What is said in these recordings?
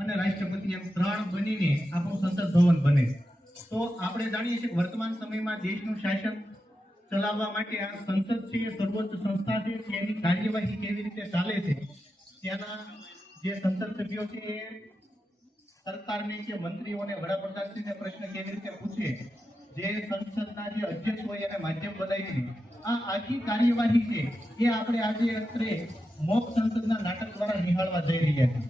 અને રાષ્ટ્રપતિ એમ ત્રણ બનીને આપણું સંસદ ભવન બને. તો આપણે જાણીએ છીએ કે વર્તમાન સમયમાં દેશનું શાસન ચલાવવા માટે આ સંસદ છે એ સર્વોચ્ચ સંસ્થા છે. તેની કાર્યવાહી કેવી રીતે ચાલે છે, ત્યાંના જે સંસદ સભ્યો છે એ સરકારને કે મંત્રીઓને વડાપ્રધાનશ્રીને પ્રશ્ન કેવી રીતે પૂછે, જે સંસદના જે અધ્યક્ષ હોય એને માધ્યમ બનાવીને આ આખી કાર્યવાહી છે એ આપણે આજે અત્રે મોક સંસદના નાટક દ્વારા નિહાળવા જઈ રહ્યા છીએ.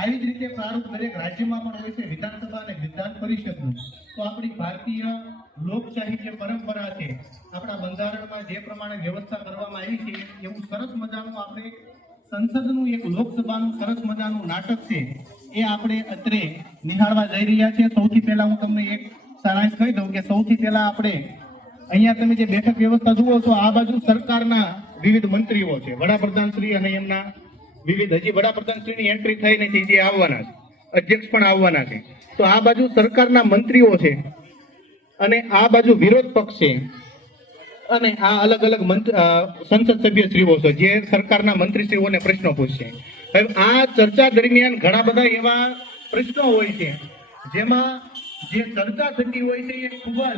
આવી જ રીતે પ્રારૂપ દરેક રાજ્યમાં પણ હોય છે, વિધાનસભા અને વિધાન પરિષદનું. તો આપણી ભારતીય લોકશાહી જે પરંપરા છે, આપણા બંધારણમાં જે પ્રમાણે વ્યવસ્થા કરવામાં આવી છે એવું સરસ મજાનું આપણે સંસદનું એક લોકસભાનું સરસ મજાનું નાટક છે એ આપણે અત્રે નિહાળવા જઈ રહ્યા છીએ. સૌથી પહેલા હું તમને એક સારાંશ કહી દઉં કે સૌથી પહેલા આપણે અહીંયા તમે જે બેઠક વ્યવસ્થા જુઓ છો, આ બાજુ સરકારના વિવિધ મંત્રીઓ છે, વડાપ્રધાન શ્રી અને એમના વિવિધ, હજી વડાપ્રધાન શ્રીની એન્ટ્રી થઈ નથી, જે આવવાના છે, અધ્યક્ષ પણ આવવાના છે. તો આ બાજુ સરકારના મંત્રીઓ છે અને આ બાજુ વિરોધ પક્ષ છે અને આ અલગ અલગ સંસદ સભ્યશ્રીઓ છે જે સરકારના મંત્રીશ્રીઓને પ્રશ્નો પૂછશે. હવે આ ચર્ચા દરમિયાન ઘણા બધા એવા પ્રશ્નો હોય છે જેમાં જે ચર્ચા થતી હોય છે એ ખૂબ જ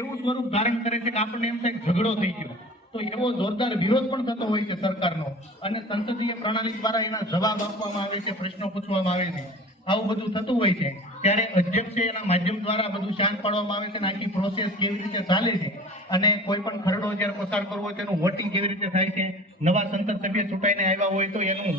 એવું સ્વરૂપ ધારણ કરે છે કે આપણને એમ થાય ઝઘડો થઈ ગયો. તો એવો જોરદાર વિરોધ પણ થતો હોય છે સરકારનો, અને સંસદીય પ્રણાલી દ્વારા એના જવાબ આપવામાં આવે છે, પ્રશ્નો પૂછવામાં આવે છે. આવું બધું થતું હોય છે ત્યારે અધ્યક્ષે એના માધ્યમ દ્વારા બધું શાંત પાડવામાં આવે છે અને આખી પ્રોસેસ કેવી રીતે ચાલે છે અને કોઈ પણ ખરડો જ્યારે પસાર કરવો હોય તેનું વોટિંગ કેવી રીતે થાય છે, નવા સંસદ સભ્ય ચૂંટાઈને આવ્યા હોય તો એનું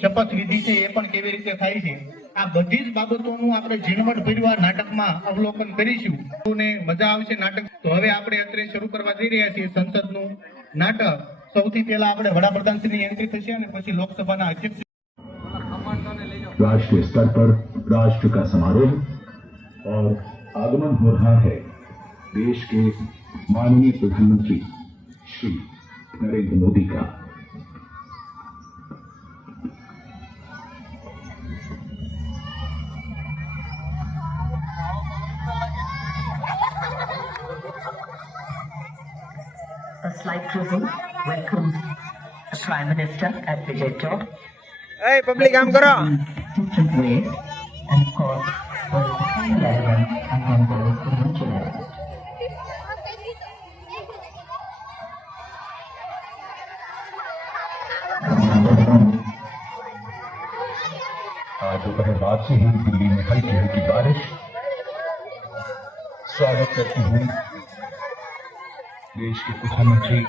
શપથ વિધિ છે એ પણ કેવી રીતે થાય છે. આ બધી જ બાબતોનું આપણે ઝીણવટભર્યું આ નાટકમાં અવલોકન કરીશું અને મજા આવશે નાટક. તો હવે આપણે અત્રે શરૂ કરવા જઈ રહ્યા છીએ સંસદનું નાટક. સૌથી પહેલા આપણે વડાપ્રધાનશ્રીની એન્ટ્રી થશે અને પછી લોકસભાના અધ્યક્ષ. राष्ट्रीय स्तर पर राष्ट्र का समारोह और आगमन हो रहा है देश के माननीय प्रधानमंत्री श्री नरेंद्र मोदी का. A slight drizzle welcomes the Prime Minister at Vijay Chowk. Hey, public, काम करो. Different ways, and of course, there is the civil element and then there is the religious element. आज दोपहर बाद से ही दिल्ली में हल्की हल्की बारिश. स्वागत करती हुई देश के प्रधानमंत्री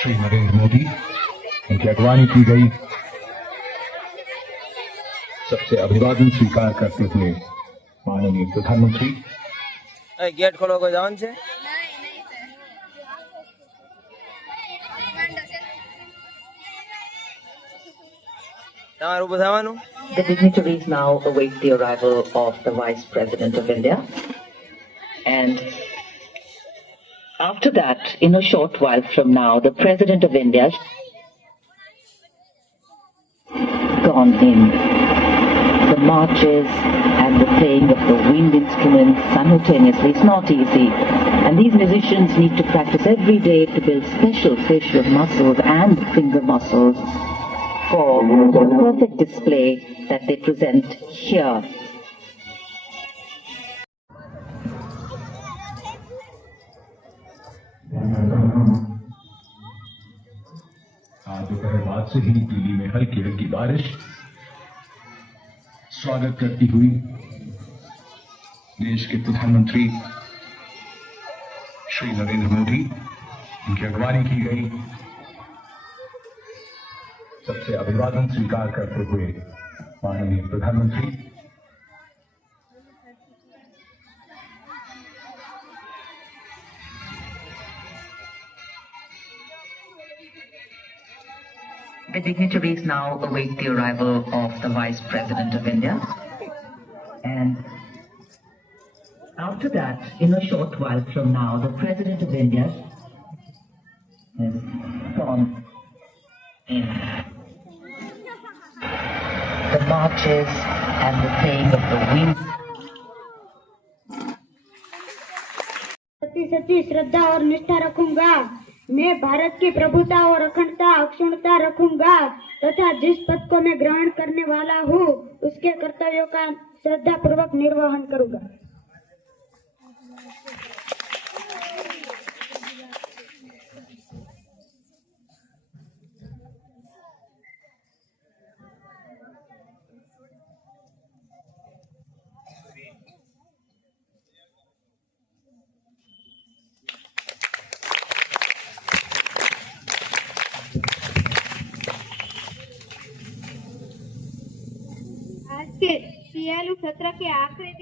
श्री नरेंद्र मोदी, उनकी अगवानी की गई. सबसे अभिवादन स्वीकार करते हुए माननीय प्रधानमंत्री. गेट खोलो, कोई जवान से. The dignitaries now await the arrival of the Vice President of India, and after that, in a short while from now, the President of India gone in. The marches and the playing of the wind instruments simultaneously is not easy, and these musicians need to practice every day to build special facial muscles and finger muscles for the perfect display that they present here. आज दोपहर बाद से ही दिल्ली में हल्की हल्की बारिश. स्वागत करती हुई देश के प्रधानमंत्री श्री नरेंद्र मोदी, उनकी अगवानी की गई. सबसे अभिवादन स्वीकार करते हुए माननीय प्रधानमंत्री. The dignitaries now await the arrival of the Vice President of India, and after that, in a short while from now, the President of India has gone in. The marches and the playing of the wind. सच्ची सच्ची श्रद्धा और निष्ठा रखूंगा। मैं भारत की प्रभुता और अखंडता अक्षुण्णता रखूंगा। तथा जिस पद को मैं ग्रहण करने वाला हूँ उसके कर्तव्यों का श्रद्धापूर्वक निर्वहन करूंगा। आज के शियालु सत्र के आखिरी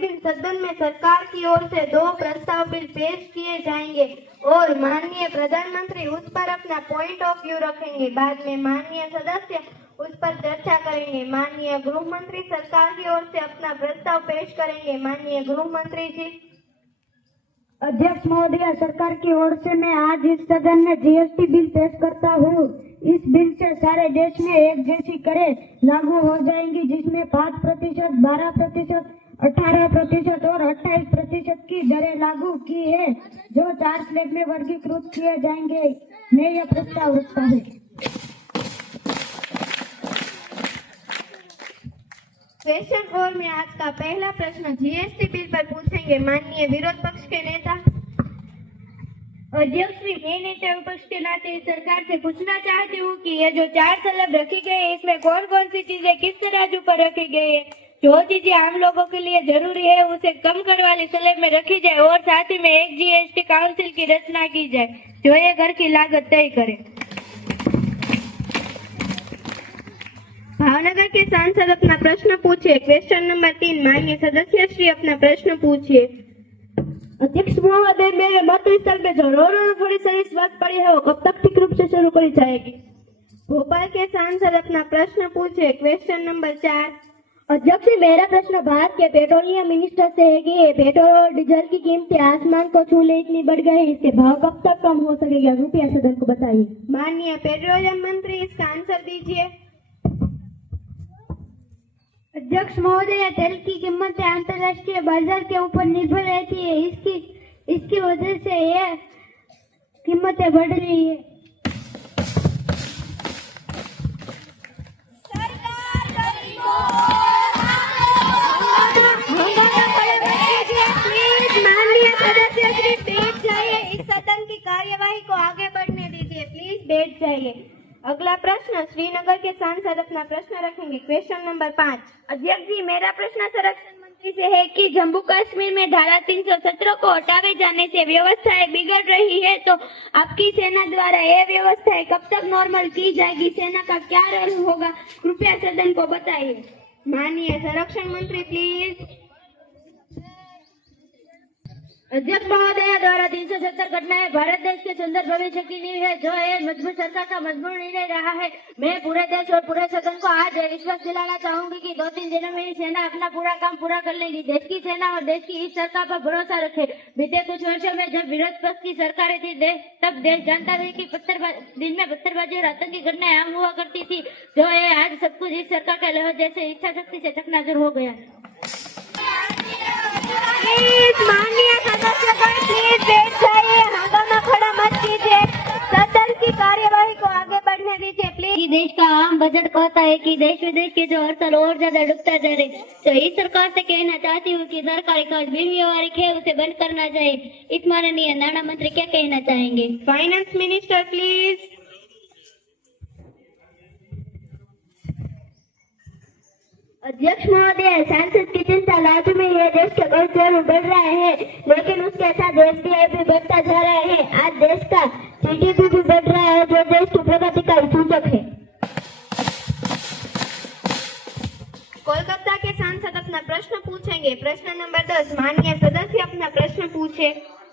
दिन सदन में सरकार की ओर से 2 प्रस्ताव बिल पेश किए जाएंगे और माननीय प्रधानमंत्री उस पर अपना पॉइंट ऑफ व्यू रखेंगे। बाद में माननीय सदस्य उस पर चर्चा करेंगे। माननीय गृह मंत्री सरकार की ओर से अपना प्रस्ताव पेश करेंगे। माननीय गृह मंत्री जी। अध्यक्ष महोदय, सरकार की ओर से मैं आज इस सदन में जीएसटी बिल पेश करता हूँ। इस बिल से सारे देश में एक जैसी करें लागू हो जाएंगी, जिसमें 5%, 12%, 18% और 28% की दरें लागू की है, जो 4 स्लैब में वर्गीकृत किए जाएंगे। मैं यह प्रस्ताव रखता हूँ। क्वेश्चन 4 में आज का पहला प्रश्न जीएसटी बिल पर पूछेंगे माननीय विरोध पक्ष के नेता। अध्यक्ष जी, मैं नेता विपक्ष के नाते सरकार से पूछना चाहती हूँ कि ये जो 4 स्लैब रखी गई है, इसमें कौन कौन सी चीजें किस तराजू पर रखी गई है। जो चीजें आम लोगों के लिए जरूरी है उसे कम कर वाली स्लैब में रखी जाए और साथ ही में एक जीएसटी काउंसिल की रचना की जाए जो ये घर की लागत तय करे। भावनगर के सांसद अपना प्रश्न पूछिए। क्वेश्चन नंबर 3 माननीय सदस्य श्री अपना प्रश्न पूछिए। अध्यक्ष महोदय, मेरे मत विस्तार में जो रो थोड़ी सर्विस बात पड़ी है वो कब तक ठीक रूप से शुरू करी जाएगी। भोपाल के सांसद अपना प्रश्न पूछिए। क्वेश्चन नंबर 4 अध्यक्ष, मेरा प्रश्न भारत के पेट्रोलियम मिनिस्टर से है कि पेट्रोल और डीजल की कीमतें आसमान को छू ले इतनी बढ़ गई, इसके भाव कब तक कम हो सकेगा, रुपया सदन को बताइए। माननीय पेट्रोलियम मंत्री इसका आंसर दीजिए। अध्यक्ष महोदय, तेल की कीमतें अंतर्राष्ट्रीय बाजार के ऊपर निर्भर रहती है, इसकी वजह से यह कीमतें बढ़ रही है। माननीय सदस्य श्री बैठ जाइए। इस सदन की कार्यवाही को आगे बढ़ने दीजिए। प्लीज बैठ जाइए। अगला प्रश्न श्रीनगर के सांसद अपना प्रश्न रखेंगे। क्वेश्चन नंबर 5 अध्यक्ष जी, मेरा प्रश्न संरक्षण मंत्री से है कि जम्मू कश्मीर में धारा 317 को हटाए जाने से व्यवस्थाएं बिगड़ रही है, तो आपकी सेना द्वारा ये व्यवस्थाएं कब तक नॉर्मल की जाएगी, सेना का क्या रोल होगा, कृपया सदन को बताइए। माननीय संरक्षण मंत्री प्लीज। अध्यक्ष महोदय द्वारा 370 घटनाएं भारत देश के सुंदर भविष्य की नींव है, जो एक मजबूत सरकार का मजबूत निर्णय रहा है। मैं पूरे देश और पूरे सदन को आज विश्वास दिलाना चाहूंगी कि 2-3 दिनों में ही सेना अपना पूरा काम पूरा कर लेगी। देश की सेना और देश की इस सरकार पर भरोसा रखे। बीते कुछ वर्षों में जब विरोध पक्ष की सरकारें थी, तब देश जानता है कि दिन में पत्थरबाजी और आतंकी घटनाएं आम हुआ करती थी, जो है आज सब कुछ इस सरकार के लहर जैसे इच्छा शक्ति से चकनाचूर हो गया। माननीय सदस्य प्लीज बैठ जाइए। हंगामा खड़ा मत कीजिए। सदन की कार्यवाही को आगे बढ़ने दीजिए प्लीज। देश का आम बजट कहता है कि देश विदेश के जो अर्थल और ज्यादा डूबता जा रहे, तो इस सरकार से कहना चाहती हूँ कि सरकारी खर्च बिन व्यवहारिक है, उसे बंद करना चाहिए। इस माननीय नाणा मंत्री क्या कहना चाहेंगे। Finance minister please. अध्यक्ष महोदय, सांसद की चिंता राज्य में यह देश के कर्ज जरूर बढ़ रहा है, लेकिन उसके साथ एफडीआई भी बढ़ता जा रहा है। आज देश का जीडीपी भी बढ़ रहा है, जो देश की प्रगति का सूचक है। कोलकाता के सांसद अपना प्रश्न पूछेंगे। प्रश्न नंबर 10 माननीय सदस्य अपना प्रश्न पूछे।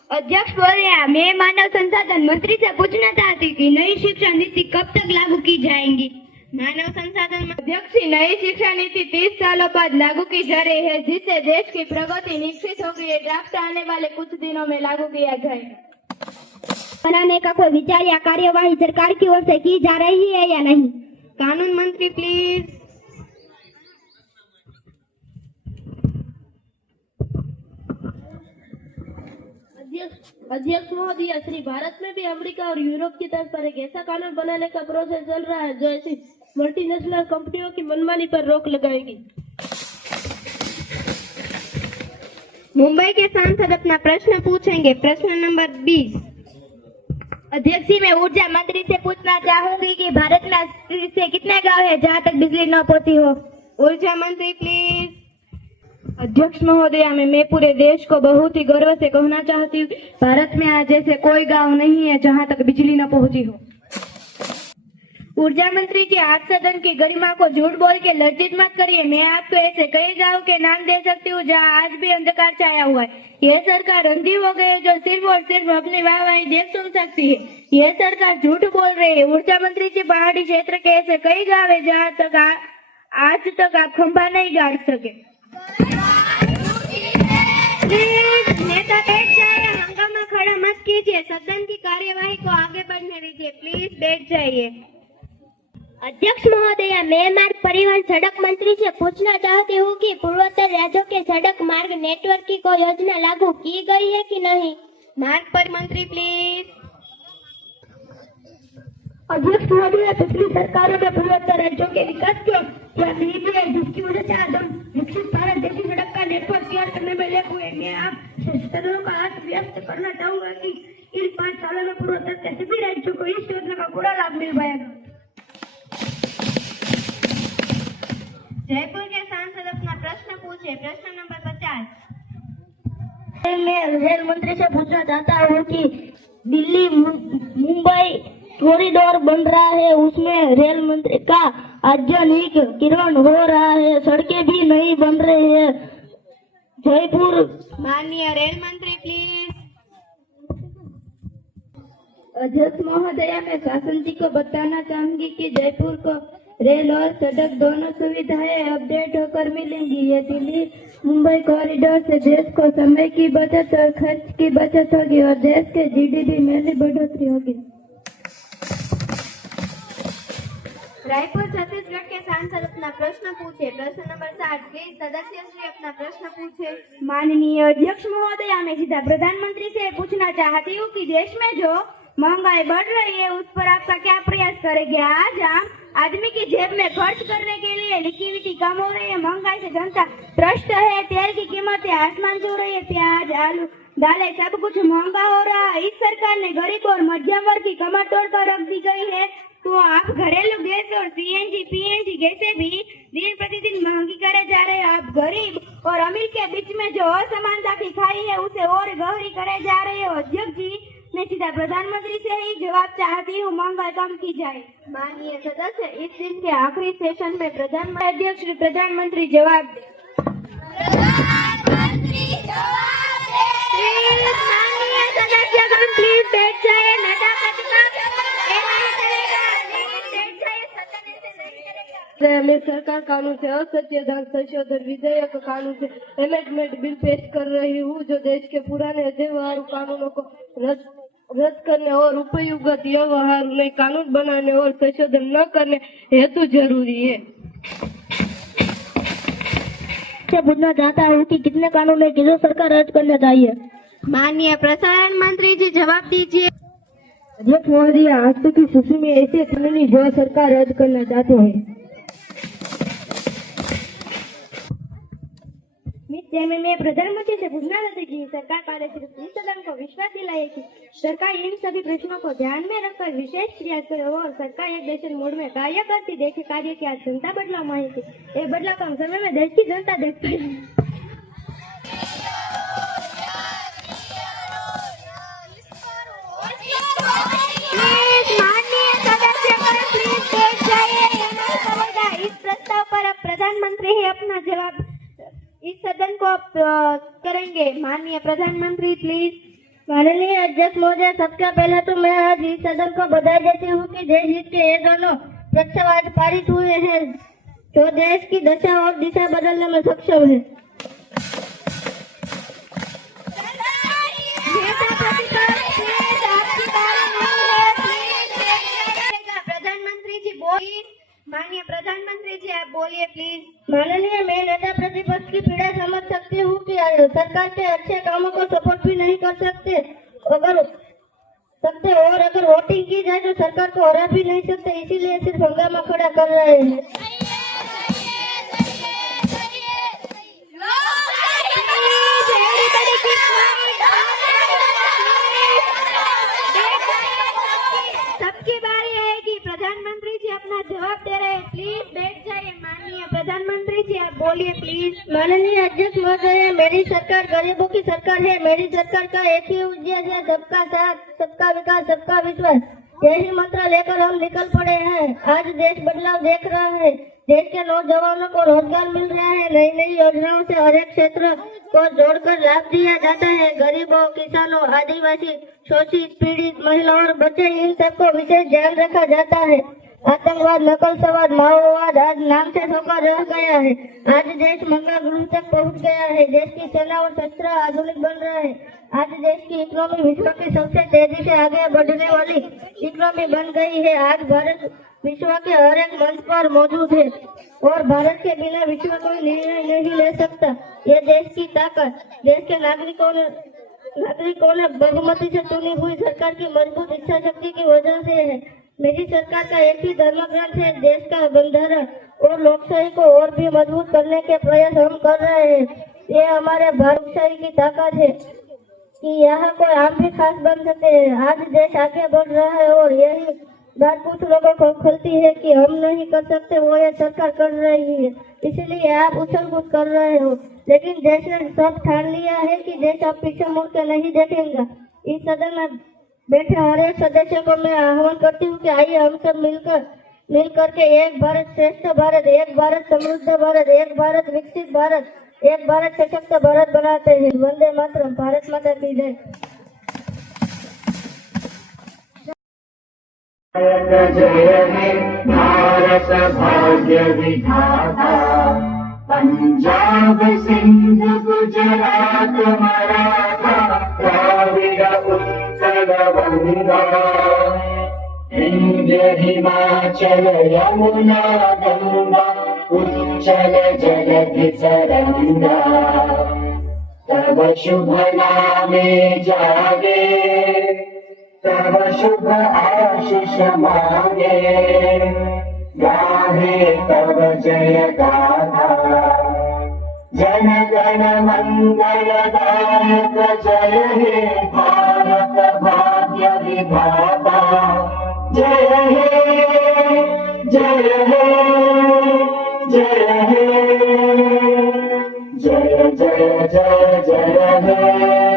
अध्यक्ष महोदय, मैं मानव संसाधन मंत्री से पूछना चाहती कि नई शिक्षा नीति कब तक लागू की जाएंगी। मानव संसाधन अध्यक्ष, नई शिक्षा नीति 30 सालों बाद लागू की जा रही है, जिससे देश की प्रगति निश्चित होगी। ये ड्राफ्ट आने वाले कुछ दिनों में लागू किया जाएगा। बनाने का कोई विचार या कार्यवाही सरकार की ओर से की जा रही है या नहीं। कानून मंत्री प्लीज। अध्यक्ष महोदय, श्री भारत में भी अमेरिका और यूरोप की तरफ पर एक ऐसा कानून बनाने का प्रोसेस चल रहा है जो ऐसी मल्टीनेशनल कंपनियों की मनमानी पर रोक लगाएगी। मुंबई के सांसद अपना प्रश्न पूछेंगे। प्रश्न नंबर 20। अध्यक्ष जी, मैं ऊर्जा मंत्री से पूछना चाहूंगी कि भारत में ऐसे कितने गांव है जहां तक बिजली न पहुंची हो। ऊर्जा मंत्री प्लीज। अध्यक्ष महोदया, मैं पूरे देश को बहुत ही गर्व से कहना चाहती हूँ, भारत में आज ऐसे कोई गांव नहीं है जहां तक बिजली न पहुंची हो। ऊर्जा मंत्री जी, आप सदन की गरिमा को झूठ बोल के लज्जित मत करिए। मैं आपको ऐसे कई गांव के नाम दे सकती हूँ जहाँ आज भी अंधकार छाया हुआ है। यह सरकार अंधी हो गई है जो सिर्फ और सिर्फ अपनी वाहवाही देख सुन सकती है। यह सरकार झूठ बोल रही है। ऊर्जा मंत्री जी, पहाड़ी क्षेत्र के ऐसे कई गाँव है जहाँ तक आज तक आप खंभा नहीं गाड़ सके। प्लीज नेता बैठ जाइए, हंगामा खड़ा मत कीजिए, सदन की कार्यवाही को आगे बढ़ने दीजिए। प्लीज बैठ जाइए। अध्यक्ष महोदया, मैं मार्ग परिवहन सड़क मंत्री से पूछना चाहती हूँ कि पूर्वोत्तर राज्यों के सड़क मार्ग नेटवर्क की कोई योजना लागू की गई है कि नहीं। मार्ग पर मंत्री प्लीज। अध्यक्ष महोदया, पिछली सरकारों में पूर्वोत्तर राज्यों के विकास को ध्यान नहीं दिया, जिसकी वजह से आज हम विकसित भारत जैसी सड़क का नेटवर्क तैयार करने में लगे हुए। मैं आप सदनों का हाथ व्यक्त करना चाहूंगा कि इन 5 सालों में पूर्वोत्तर के सभी राज्यों को इस योजना का पूरा लाभ मिल पाएगा। जयपुर के सांसद अपना प्रश्न पूछे। प्रश्न नंबर 50। मैं रेल मंत्री से पूछना चाहता हूँ कि दिल्ली मुंबई कॉरिडोर बन रहा है, उसमें रेल मंत्री का आधुनिक किरण हो रहा है, सड़कें भी नहीं बन रही है। जयपुर। माननीय रेल मंत्री प्लीज। अध्यक्ष महोदया, मैं शासन जी को बताना चाहूंगी कि जयपुर को रेल और सड़क दोनों सुविधाएं अपडेट होकर मिलेंगी। ये दिल्ली मुंबई कॉरिडोर से देश को समय की बचत और खर्च की बचत होगी और देश के जीडीपी में भी बढ़ोतरी होगी। रायपुर छत्तीसगढ़ के सांसद अपना प्रश्न पूछे। प्रश्न नंबर 60। प्लीज सदस्य श्री अपना प्रश्न पूछे। माननीय अध्यक्ष महोदया, मैं सीधा प्रधानमंत्री से पूछना चाहती हूँ कि देश में जो महंगाई बढ़ रही है उस पर आपका क्या प्रयास करेंगे। आज आम आदमी की जेब में खर्च करने के लिए लिक्विडिटी कम हो रही है, महंगाई से जनता त्रस्त है, तेल की कीमतें आसमान छू रही है, प्याज आलू दालें सब कुछ महंगा हो रहा है। इस सरकार ने गरीब और मध्यम वर्ग की कमर तोड़कर रख दी गई है, तो आप घरेलू गैस और सीएनजी पीएनजी गैसें भी दिन प्रतिदिन महंगी करे जा रहे हैं। आप गरीब और अमीर के बीच में जो असमानता की खाई है उसे और गहरी करे जा रहे हो। अध्यक्ष जी, मैं सीधा प्रधानमंत्री से ही जवाब चाहती हूँ, महंगाई कम की जाए। माननीय सदस्य, इस दिन के आखिरी सेशन में प्रधानमंत्री प्रधानमंत्री जवाब दे। माननीय सदस्य प्लीज बैठ जाइए। नेता में सरकार कानून से असत्य धन संशोधन विधेयक कानून से अमेंडमेंट बिल पेश कर रही हूँ, जो देश के पुराने व्यवहार कानूनों को रद्द करने और उपयुक्त व्यवहार में कानून बनाने और संशोधन न करने हेतु जरूरी है। पूछना चाहता हूँ कि कितने कानून है जो सरकार रद्द करना चाहिए। माननीय प्रसारण मंत्री जी जवाब दीजिए। अध्यक्ष महोदय, आज तक की सूची में ऐसे कानून जो सरकार रद्द करना चाहते हैं। मैं प्रधानमंत्री से पूछना चाहती कि सरकार कार्य सिर्फ इस सदन को विश्वास दिलाए कि सरकार इन सभी प्रश्नों को ध्यान में रखकर विशेष प्रयास करे और सरकार एक देश मोड में कार्य करती देखे कार्य की आज जनता बदलाव माहिती ये बदलाव कम समय में देश की जनता देख पाई। माननीय सदस्य प्लीज बैठ जाइए। इस प्रस्ताव पर अब प्रधानमंत्री ही अपना जवाब इस सदन को करेंगे। माननीय प्रधानमंत्री प्लीज। माननीय अध्यक्ष महोदय, सबसे पहले तो मैं आज इस सदन को बधाई देती हूँ कि देश हित के ये दोनों प्रस्ताव पारित हुए हैं जो देश की दशा और दिशा बदलने में सक्षम है। प्रधानमंत्री जी बोलिए। माननीय प्रधानमंत्री जी आप बोलिए प्लीज। माननीय, मैं नेता प्रतिपक्ष की पीड़ा समझ सकती हूँ कि सरकार के अच्छे कामों को सपोर्ट भी नहीं कर सकते को हरा भी नहीं सकते, इसीलिए सिर्फ हंगामा खड़ा कर रहे हैं। सबकी बारी है कि प्रधानमंत्री जी अपना जवाब दे रहे हैं। प्लीज बैठ जाइए। माननीय प्रधानमंत्री जी आप बोलिए प्लीज। माननीय अध्यक्ष महोदय, मेरी सरकार गरीबों की सरकार है। मेरी सरकार का एक ही उद्देश्य है, सबका साथ, सबका विकास, सबका विश्वास। यही मंत्र लेकर हम निकल पड़े हैं। आज देश बदलाव देख रहा है। देश के नौजवानों को रोजगार मिल रहा है। नई नई योजनाओं से हर एक क्षेत्र को जोड़कर लाभ दिया जाता है। गरीबों, किसानों, आदिवासी, शोषित, पीड़ित, महिलाओं और बच्चे, इन सबको विशेष ध्यान रखा जाता है। आतंकवाद, नकलसवाद, माओवाद आज नाम से धोखा रह गया है। आज देश मंगल ग्रह तक पहुंच गया है। देश की सेना और शस्त्र आधुनिक बन रहा है। आज देश की इकोनॉमी विश्व की सबसे तेजी से आगे बढ़ने वाली इकोनॉमी बन गई है। आज भारत विश्व के हर एक मंच पर मौजूद है और भारत के बिना विश्व कोई निर्णय नहीं ले सकता। ये देश की ताकत देश के नागरिकों ने बहुमती से चुनी हुई सरकार की मजबूत इच्छा शक्ति की वजह से है। मेरी सरकार का एक ही धर्म ग्रंथ है, देश का बंधारण और लोकशाही को और भी मजबूत करने के प्रयास हम कर रहे हैं। ये हमारे भारतशाही की ताकत है कि यहाँ कोई आम भी खास बन सकते हैं। आज देश आगे बढ़ रहा है और यही बात कुछ लोगों को खलती है कि हम नहीं कर सकते, वो ये सरकार कर रही है, इसलिए आप उछल कूद कर रहे हो। लेकिन देश ने सब ठान लिया है कि देश अब पीछे मुड़ के नहीं देखेगा। इस सदन में बैठे हर एक सदस्य को मैं आह्वान करती हूँ कि आइए हम सब मिलकर के एक भारत श्रेष्ठ भारत, एक भारत समृद्ध भारत, एक भारत विकसित भारत, एक भारत सशक्त भारत बनाते हैं। वंदे मातरम। भारत माता की जय। जय हे भारत भाग्य विधाता, पंजाब सिंध गुजरात मराठा, द्राविड उत्कल गंगा, विंध्य हिमाचल यमुना गंगा, उच्चल जलधि तरंगा। तब शुभ नामे जागे, तब शुभ आशीष मांगे, गाहे तब जय गाथा। जन गण मंगल दायक जय हे भारत भाग्य विधाता। जय हे जय हे जय हे जय जय जय जय हे।